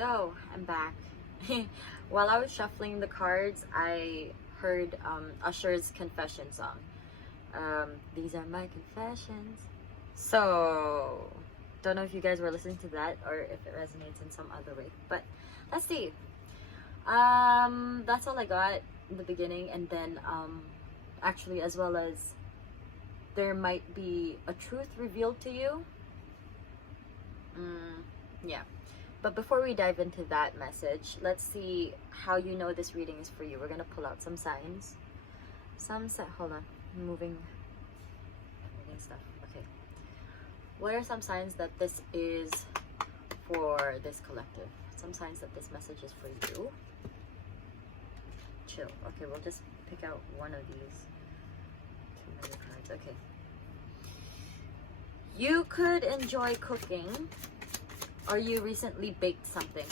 So I'm back. While I was shuffling the cards, I heard Usher's confession song. These are my confessions. So don't know if you guys were listening to that or if it resonates in some other way. But let's see. That's all I got in the beginning, and then actually, as well as there might be a truth revealed to you. Yeah. But before we dive into that message, let's see how you know this reading is for you. We're gonna pull out some signs. Hold on, moving stuff. Okay. What are some signs that this is for this collective? Some signs that this message is for you. Chill. Okay, we'll just pick out one of these. Too many cards. Okay. You could enjoy cooking, or you recently baked something.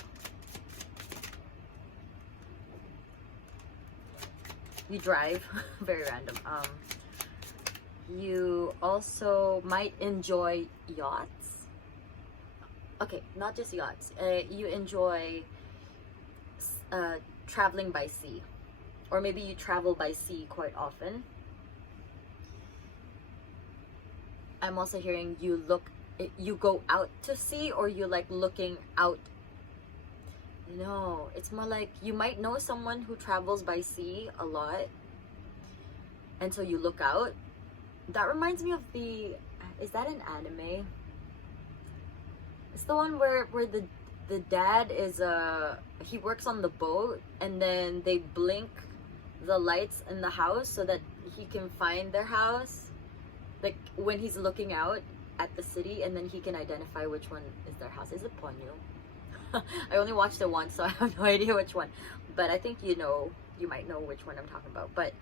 You drive. Very random. You also might enjoy yachts. Okay, not just yachts. You enjoy traveling by sea, or maybe you travel by sea quite often. I'm also hearing you go out to sea, or you like looking out. No, it's more like you might know someone who travels by sea a lot, and so you look out. That reminds me of is that an anime? It's the one where the dad is he works on the boat, and then they blink the lights in the house so that he can find their house, like when he's looking out at the city, and then he can identify which one is their house. Is it Ponyo? I only watched it once, so I have no idea which one, but I think you might know which one I'm talking about. But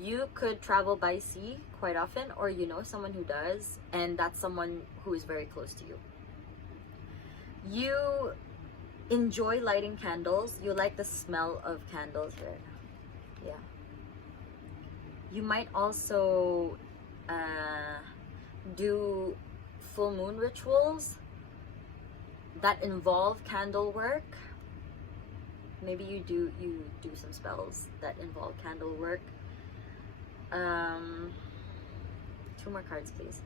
you could travel by sea quite often, or you know someone who does, and that's someone who is very close to you. You enjoy lighting candles. You like the smell of candles, right? Yeah. You might also do full moon rituals that involve candle work. Maybe you do some spells that involve candle work. 2 more cards, please.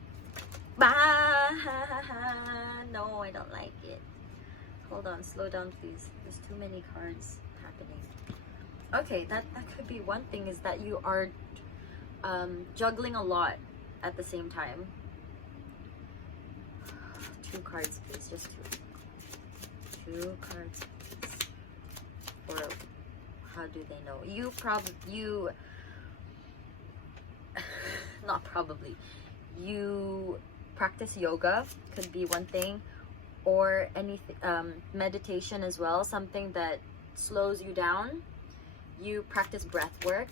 Bah! No, I don't like it. Hold on, slow down, please. There's too many cards happening. Okay, that could be one thing, is that you are juggling a lot at the same time. 2 cards, please. Just 2. 2 cards, please. Or how do they know? Not probably. You practice yoga, could be one thing, or anything, meditation as well, something that slows you down. You practice breath work.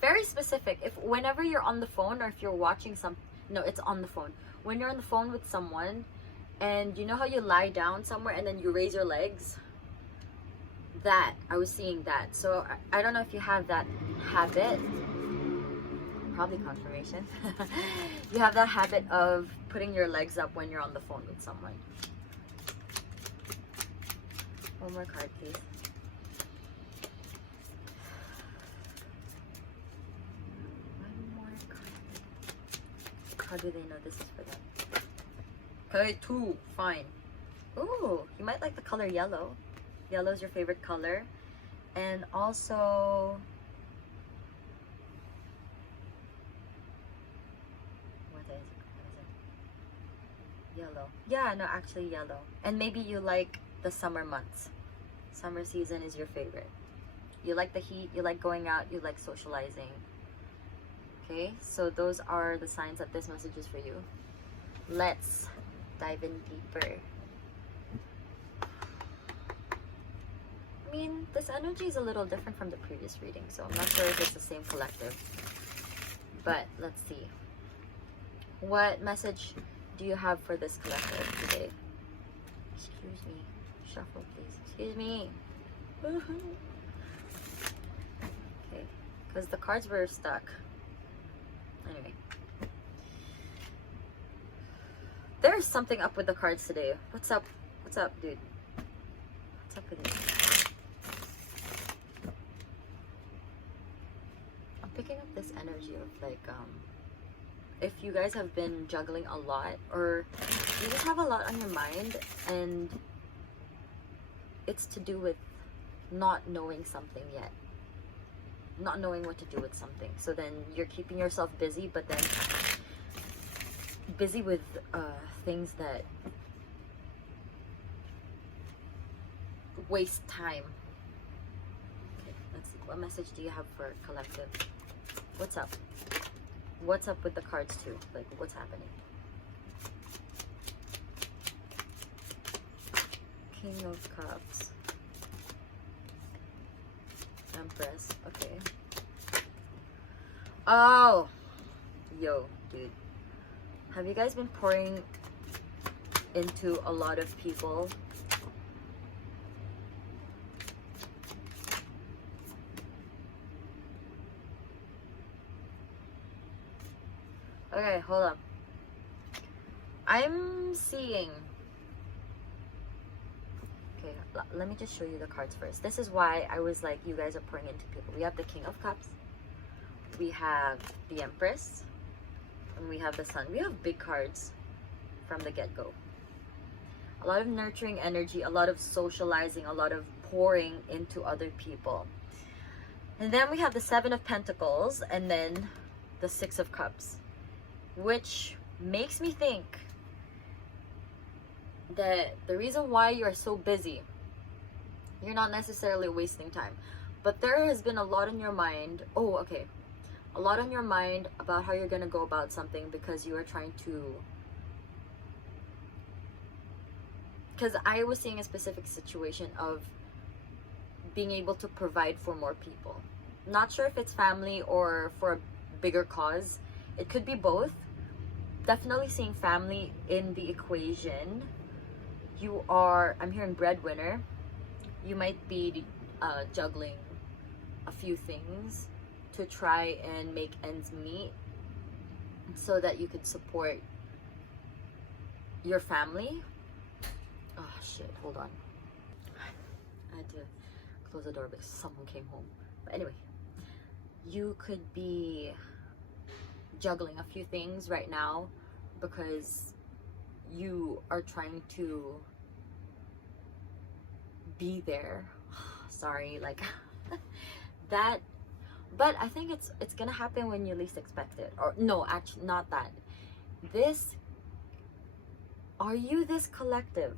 Very specific. Whenever you're on the phone, or if you're watching it's on the phone. When you're on the phone with someone, and you know how you lie down somewhere and then you raise your legs? I was seeing that. So I don't know if you have that habit. Probably confirmation. You have that habit of putting your legs up when you're on the phone with someone. One more card, please. One more card. How do they know this is for them? Okay, 2. Fine. Ooh, you might like the color yellow. Yellow is your favorite color. And also, what is it? Yellow. Yeah, no, actually yellow. And maybe you like the summer months. Summer season is your favorite. You like the heat, you like going out, you like socializing. Okay, so those are the signs that this message is for you. Let's dive in deeper. I mean, this energy is a little different from the previous reading, so I'm not sure if it's the same collective. But let's see. What message do you have for this collective today? Excuse me. Shuffle, please. Excuse me. Okay, because the cards were stuck. Anyway. There's something up with the cards today. What's up? What's up, dude? What's up with you? I'm picking up this energy of like, if you guys have been juggling a lot, or you just have a lot on your mind, and it's to do with not knowing something yet. Not knowing what to do with something. So then you're keeping yourself busy, but then busy with things that waste time. Okay, let's see. What message do you have for collective? What's up? What's up with the cards too? Like, what's happening? King of Cups. Empress. Okay. Oh! Yo, dude. Have you guys been pouring into a lot of people? Okay, hold up. I'm seeing... Okay, let me just show you the cards first. This is why I was like, you guys are pouring into people. We have the King of Cups. We have the Empress. And we have the Sun. We have big cards from the get-go. A lot of nurturing energy, a lot of socializing, a lot of pouring into other people. And then we have the Seven of Pentacles and then the Six of Cups, which makes me think that the reason why you're so busy, you're not necessarily wasting time, but there has been a lot in your mind. Oh, okay. A lot on your mind about how you're going to go about something, because you are trying to, because I was seeing a specific situation of being able to provide for more people. Not sure if it's family or for a bigger cause. It could be both. Definitely seeing family in the equation. You are, I'm hearing breadwinner. You might be juggling a few things to try and make ends meet so that you could support your family. Oh shit, hold on. I had to close the door because someone came home. But anyway, you could be juggling a few things right now because you are trying to be there. Sorry, like that. But I think it's gonna happen when you least expect it. Or no, actually not that. Are you this collective?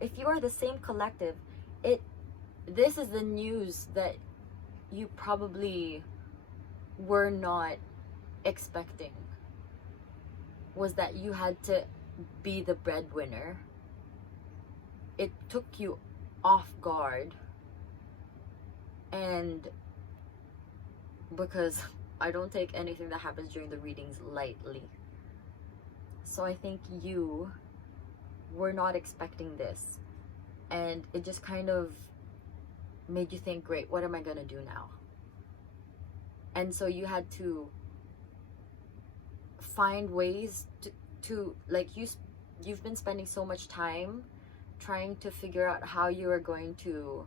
If you are the same collective, this is the news that you probably were not expecting, was that you had to be the breadwinner. It took you off guard, and because I don't take anything that happens during the readings lightly, so I think you were not expecting this, and it just kind of made you think, great, what am I gonna do now? And so you had to find ways to like, you've been spending so much time trying to figure out how you are going to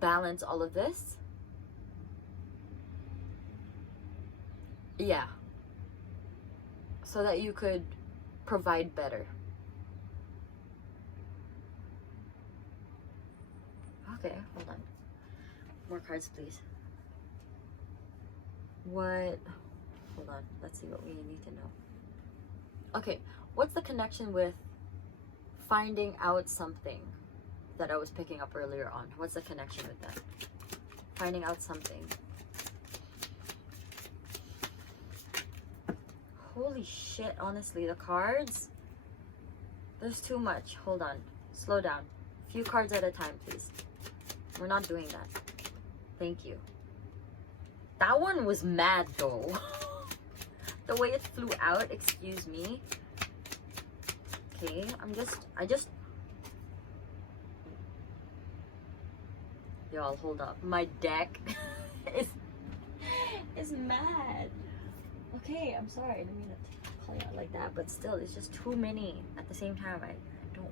balance all of this. Yeah, so that you could provide better. Okay, hold on. More cards, please. What? Hold on. Let's see what we need to know. Okay, what's the connection with finding out something that I was picking up earlier on? What's the connection with that? Finding out something. Holy shit, honestly, the cards, there's too much. Hold on. Slow down. Few cards at a time, please. We're not doing that. Thank you. That one was mad though. The way it flew out, excuse me. Okay, y'all, hold up. My deck is mad. Okay, I'm sorry. I didn't mean to call you out like that, but still, it's just too many at the same time. I don't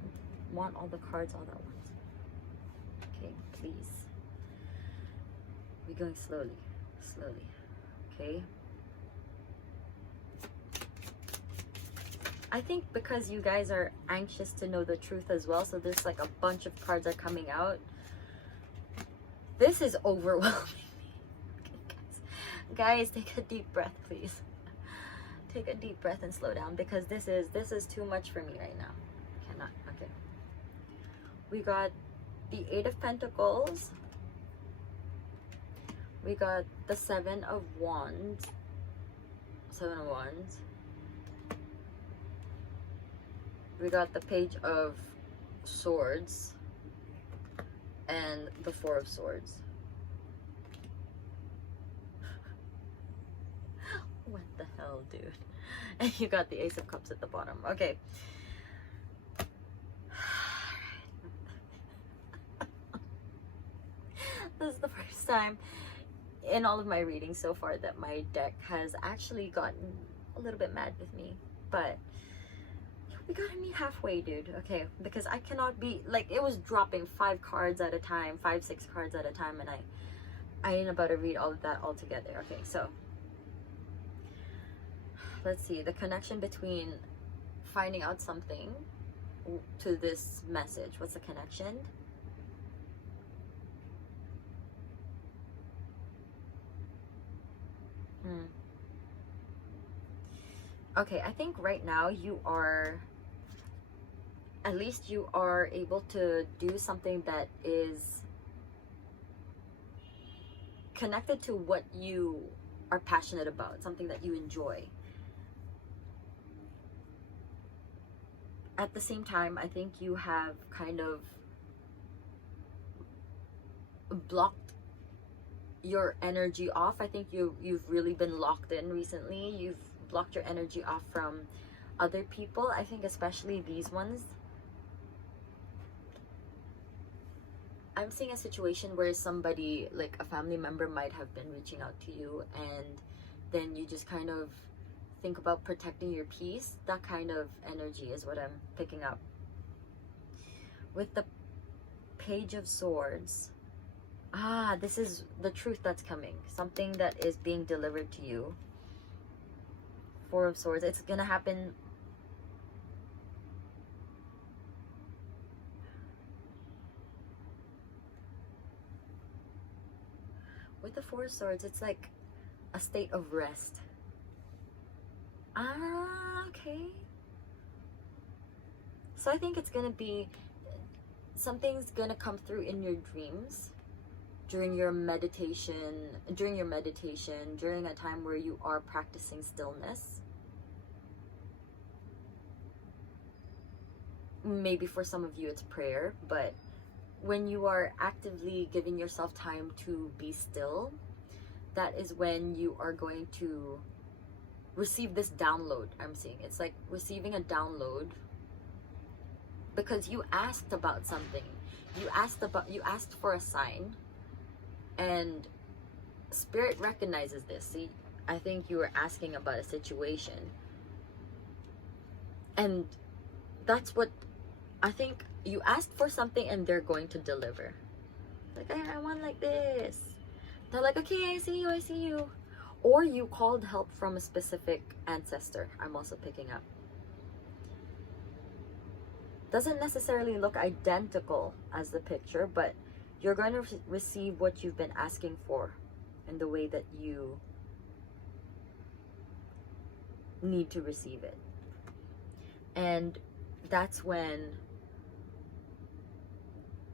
want all the cards all at once. Okay, please. We're going slowly. Slowly. Okay? I think because you guys are anxious to know the truth as well, so there's like a bunch of cards are coming out. This is overwhelming. Guys, take a deep breath, please. Take a deep breath and slow down, because this is too much for me right now. I cannot. Okay. We got the Eight of Pentacles. We got the Seven of Wands. Seven of Wands. We got the Page of Swords and the Four of Swords. What the hell, dude? And you got the Ace of Cups at the bottom. Okay. This is the first time in all of my readings so far that my deck has actually gotten a little bit mad with me. But we gotta meet halfway, dude. Okay, because I cannot be like, it was dropping 5 cards at a time, 5-6 cards at a time, and I ain't about to read all of that all together. Okay, so let's see the connection between finding out something to this message. What's the connection? Okay, I think right now you are, at least you are able to do something that is connected to what you are passionate about, something that you enjoy. At the same time, I think you have kind of blocked your energy off. I think you've really been locked in recently. You've blocked your energy off from other people. I think especially these ones. I'm seeing a situation where somebody, like a family member, might have been reaching out to you, and then you just kind of think about protecting your peace. That kind of energy is what I'm picking up. With the Page of Swords, this is the truth that's coming. Something that is being delivered to you. Four of Swords. It's gonna happen. With the Four of Swords, it's like a state of rest. Okay. So I think it's gonna be, something's gonna come through in your dreams during your meditation, during a time where you are practicing stillness. Maybe for some of you it's prayer, but when you are actively giving yourself time to be still, that is when you are going to receive this download. I'm seeing it's like receiving a download, because you asked about something. You asked for a sign, and Spirit recognizes this. See, I think you were asking about a situation, and that's what I think. You asked for something and they're going to deliver. Like, I want like this. They're like, okay, I see you. Or you called help from a specific ancestor. I'm also picking up. Doesn't necessarily look identical as the picture, but you're going to receive what you've been asking for in the way that you need to receive it. And that's when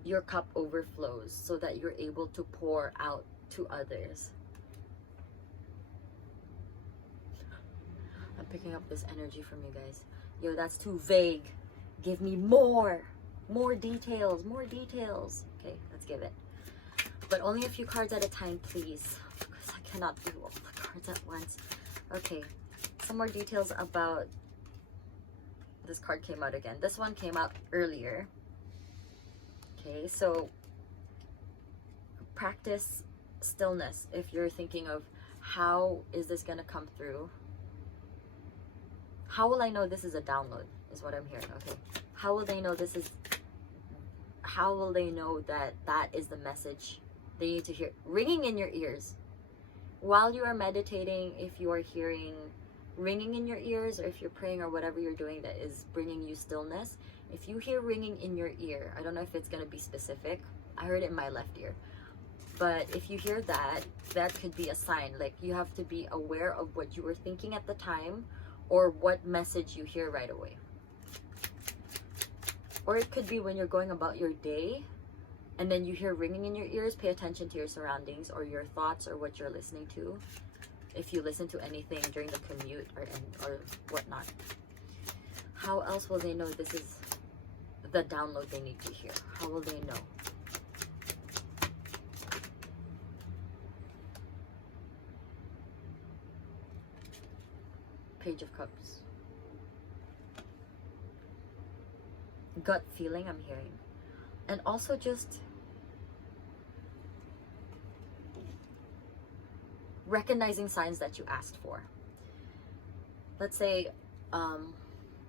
your cup overflows, so that you're able to pour out to others. I'm picking up this energy from you guys. Yo, that's too vague. Give me more details, Okay, let's give it. But only a few cards at a time, please, because I cannot do all the cards at once. Okay, some more details about this card. Came out again. This one came out earlier. Okay, so practice stillness if you're thinking of how is this going to come through. How will I know this is a download is what I'm hearing. Okay, how will they know this is, how will they know that that is the message they need to hear ringing in your ears while you are meditating? If you are hearing ringing in your ears, or if you're praying or whatever you're doing that is bringing you stillness, if you hear ringing in your ear, I don't know if it's going to be specific. I heard it in my left ear, but if you hear that, that could be a sign. Like, you have to be aware of what you were thinking at the time, or what message you hear right away. Or it could be when you're going about your day and then you hear ringing in your ears. Pay attention to your surroundings or your thoughts or what you're listening to. If you listen to anything during the commute or whatnot. How else will they know this is the download they need to hear? How will they know? Page of Cups. Gut feeling I'm hearing. And also just recognizing signs that you asked for. Let's say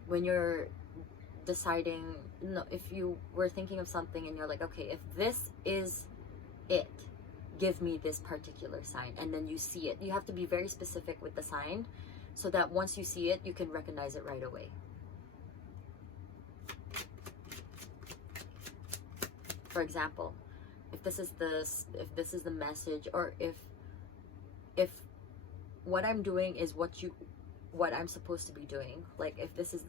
when you're deciding, no, if you were thinking of something and you're like, okay, if this is it, give me this particular sign, and then you see it. You have to be very specific with the sign so that once you see it, you can recognize it right away. For example, if this is the message, or if what I'm doing is what I'm supposed to be doing, like if this is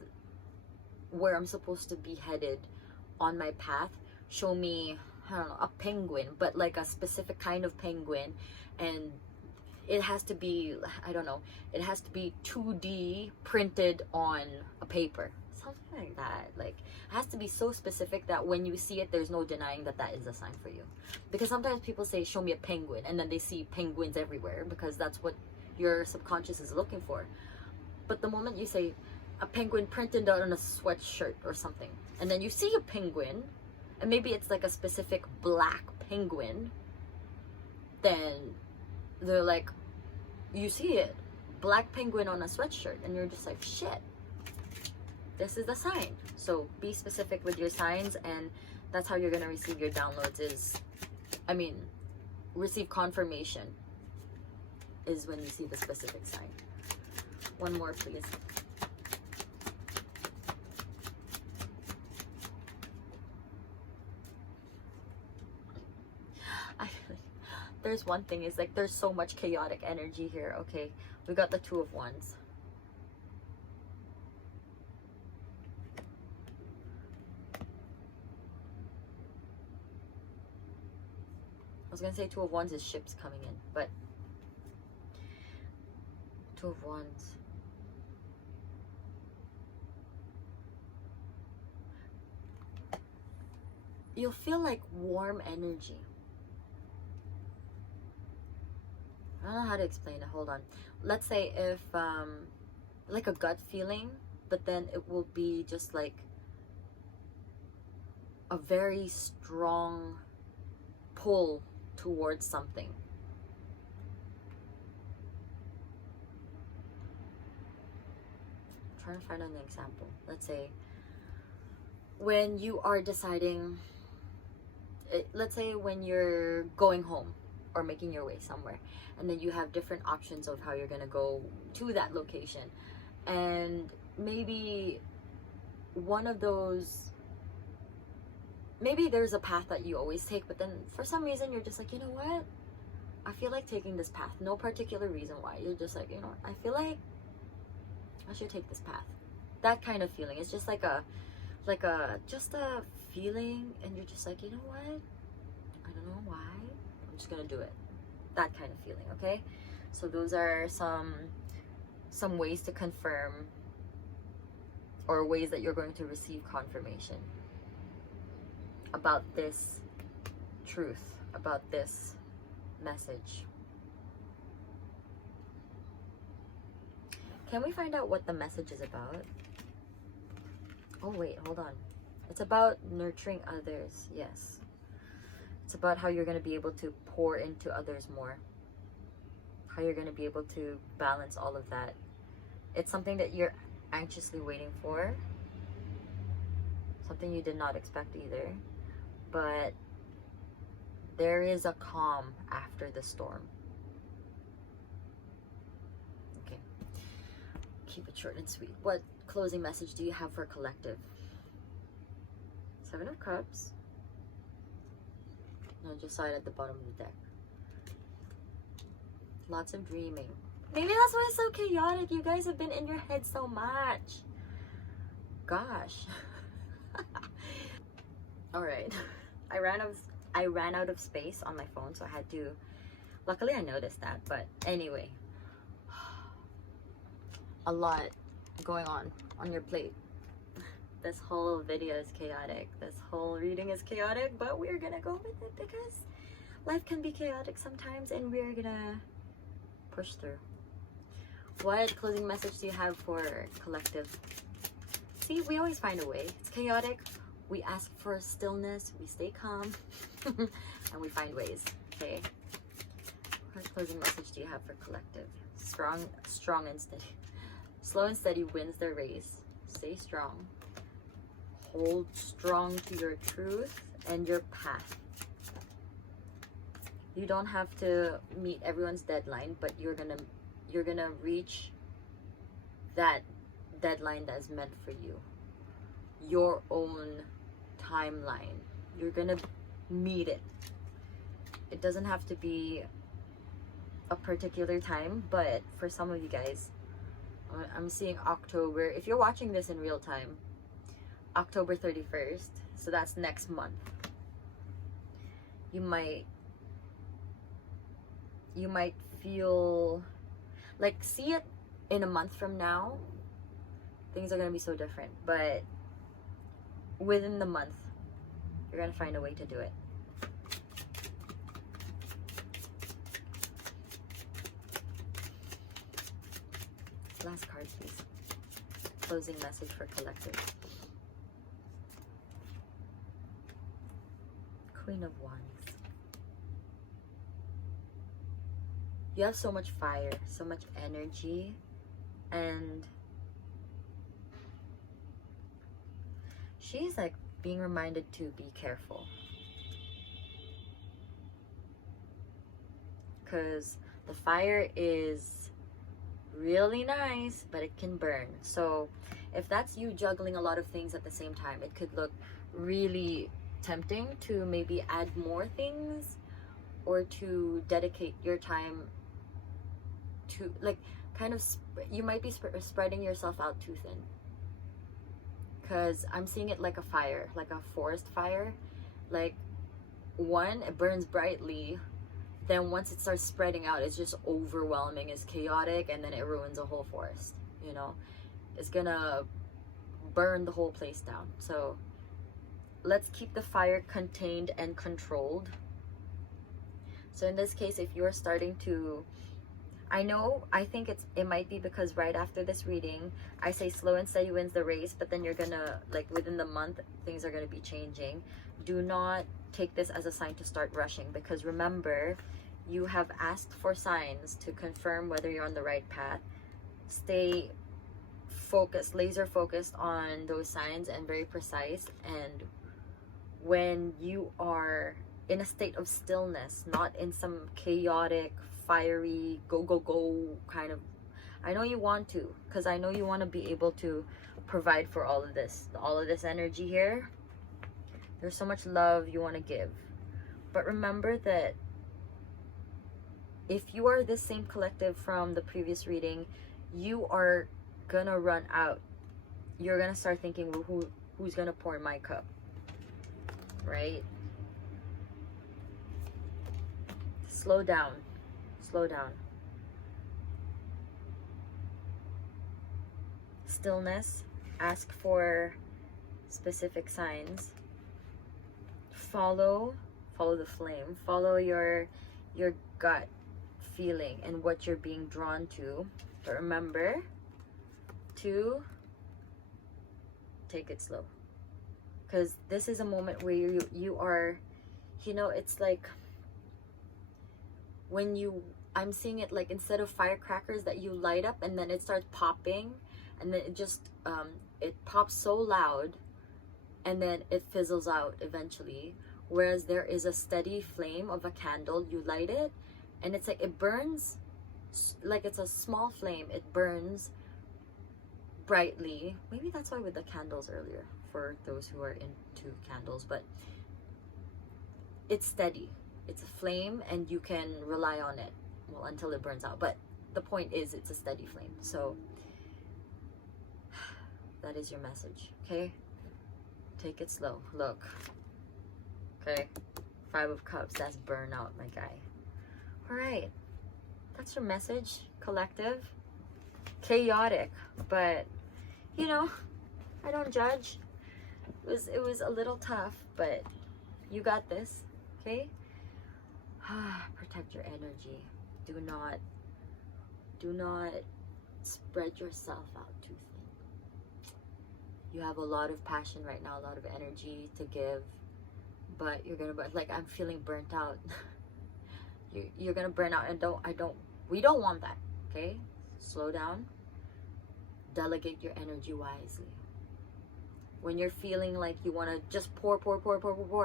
where I'm supposed to be headed on my path, show me, I don't know, a penguin, but like a specific kind of penguin, and it has to be, I don't know, it has to be 2D printed on a paper, something like that. Like, it has to be so specific that when you see it, there's no denying that that is a sign for you. Because sometimes people say, show me a penguin, and then they see penguins everywhere because that's what your subconscious is looking for. But the moment you say a penguin printed out on a sweatshirt or something, and then you see a penguin, and maybe it's like a specific black penguin, then they're like, you see it, black penguin on a sweatshirt, and you're just like, shit, this is the sign. So be specific with your signs, and that's how you're going to receive your downloads receive confirmation is when you see the specific sign. One more, please. There's one thing, is like there's so much chaotic energy here. Okay, we got the Two of Wands. I was gonna say Two of Wands is ships coming in, but Two of Wands. You'll feel like warm energy. I don't know how to explain it. Hold on. Let's say if like a gut feeling, but then it will be just like a very strong pull towards something. I'm trying to find an example. Let's say when you are deciding, let's say when you're going home or making your way somewhere, and then you have different options of how you're gonna go to that location, and maybe one of those, maybe there's a path that you always take, but then for some reason you're just like, you know what, I feel like taking this path. No particular reason why. You're just like, you know, I feel like I should take this path. That kind of feeling. It's just just a feeling, and you're just like, you know what, I don't know why, I'm just gonna do it. That kind of feeling. Okay, so those are some ways to confirm, or ways that you're going to receive confirmation about this truth, about this message. Can we find out what the message is about? Oh wait, hold on. It's about nurturing others. Yes. It's about how you're going to be able to pour into others more. How you're going to be able to balance all of that. It's something that you're anxiously waiting for, something you did not expect either, but there is a calm after the storm. Okay, keep it short and sweet. What closing message do you have for collective? Seven of Cups. No, just saw it at the bottom of the deck. Lots of dreaming. Maybe that's why it's so chaotic. You guys have been in your head so much. Gosh. All right. I ran out of space on my phone, so I had to. Luckily, I noticed that. But anyway, a lot going on your plate. This whole video is chaotic. This whole reading is chaotic, but we're gonna go with it because life can be chaotic sometimes, and we're gonna push through. What closing message do you have for collective? See, we always find a way. It's chaotic. We ask for stillness. We stay calm, and we find ways. Okay. What closing message do you have for collective? Strong and steady. Slow and steady wins the race. Stay strong. Hold strong to your truth and your path. You don't have to meet everyone's deadline, but you're gonna reach that deadline that's meant for you. Your own timeline. You're gonna meet it. It doesn't have to be a particular time, but for some of you guys, I'm seeing October. If you're watching this in real time, October 31st, so that's next month. You might feel like, see it in a month from now, things are going to be so different, but within the month you're going to find a way to do it. Last card, please. Closing message for collective. Queen of Wands. You have so much fire, so much energy, and she's like being reminded to be careful. Because the fire is really nice, but it can burn. So if that's you juggling a lot of things at the same time, it could look really tempting to maybe add more things, or to dedicate your time to, like, kind of you might be spreading yourself out too thin, because I'm seeing it like a fire, like a forest fire. Like, one, it burns brightly, then once it starts spreading out, it's just overwhelming, it's chaotic, and then it ruins a whole forest. You know, it's gonna burn the whole place down. So let's keep the fire contained and controlled. So in this case, if you're starting to, I think it might be because right after this reading, I say slow and steady wins the race, but then you're gonna, like, within the month, things are gonna be changing. Do not take this as a sign to start rushing, because remember, you have asked for signs to confirm whether you're on the right path. Stay focused, laser focused on those signs, and very precise. And when you are in a state of stillness, not in some chaotic, fiery, go kind of, I know you want to, because I know you want to be able to provide for all of this energy here. There's so much love you want to give, but remember that if you are this same collective from the previous reading, you are gonna run out. You're gonna start thinking, well, who's gonna pour my cup, right? Slow down. Slow down. Stillness. Ask for specific signs. Follow the flame. Follow your gut feeling and what you're being drawn to. But remember to take it slow, because this is a moment where you are, you know, it's like when I'm seeing it like, instead of firecrackers that you light up and then it starts popping, and then it just it pops so loud, and then it fizzles out eventually. Whereas there is a steady flame of a candle, you light it, and it's like it burns, like it's a small flame, it burns brightly. Maybe that's why with the candles earlier, for those who are into candles, but it's steady. It's a flame and you can rely on it, well, until it burns out. But the point is, it's a steady flame. So that is your message, okay? Take it slow. Look, okay, 5 of Cups, that's burnout, my guy. All right, that's your message, collective. Chaotic, but you know, I don't judge. It was a little tough, but you got this, okay? Protect your energy. Do not spread yourself out too thin. You have a lot of passion right now, a lot of energy to give, but you're gonna, like, I'm feeling burnt out. You're gonna burn out, and we don't want that, okay? Slow down. Delegate your energy wisely. When you're feeling like you want to just pour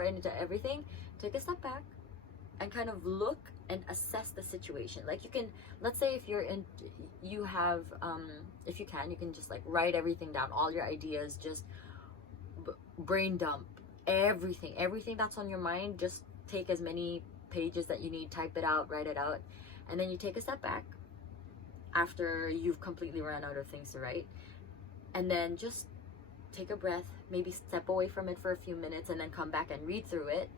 into everything, take a step back and kind of look and assess the situation. Like, you can, let's say if you're in, you have, if you can just like write everything down, all your ideas, just brain dump everything that's on your mind. Just take as many pages that you need, type it out, write it out, and then you take a step back after you've completely run out of things to write, and then just take a breath, maybe step away from it for a few minutes, and then come back and read through it,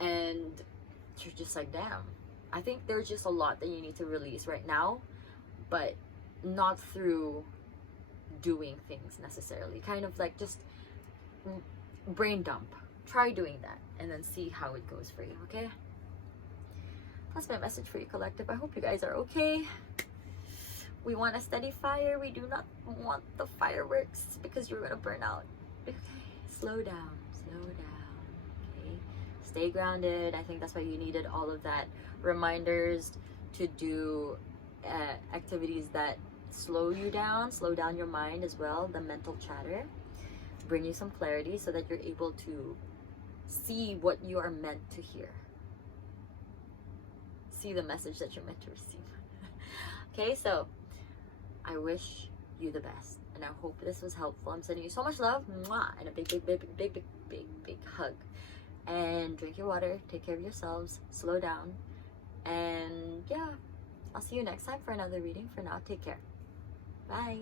and you're just like, damn, I think there's just a lot that you need to release right now, but not through doing things necessarily. Kind of like just brain dump. Try doing that and then see how it goes for you, okay? That's my message for you, collective. I hope you guys are okay. We want a steady fire. We do not want the fireworks, because you're gonna burn out. Okay, slow down, okay? Stay grounded. I think that's why you needed all of that. Reminders to do activities that slow you down, slow down your mind as well, the mental chatter. Bring you some clarity so that you're able to see what you are meant to hear. See the message that you're meant to receive. Okay, so I wish you the best, and I hope this was helpful. I'm sending you so much love, mwah, and a big hug. And drink your water, take care of yourselves, slow down, and yeah, I'll see you next time for another reading. For now, take care. Bye.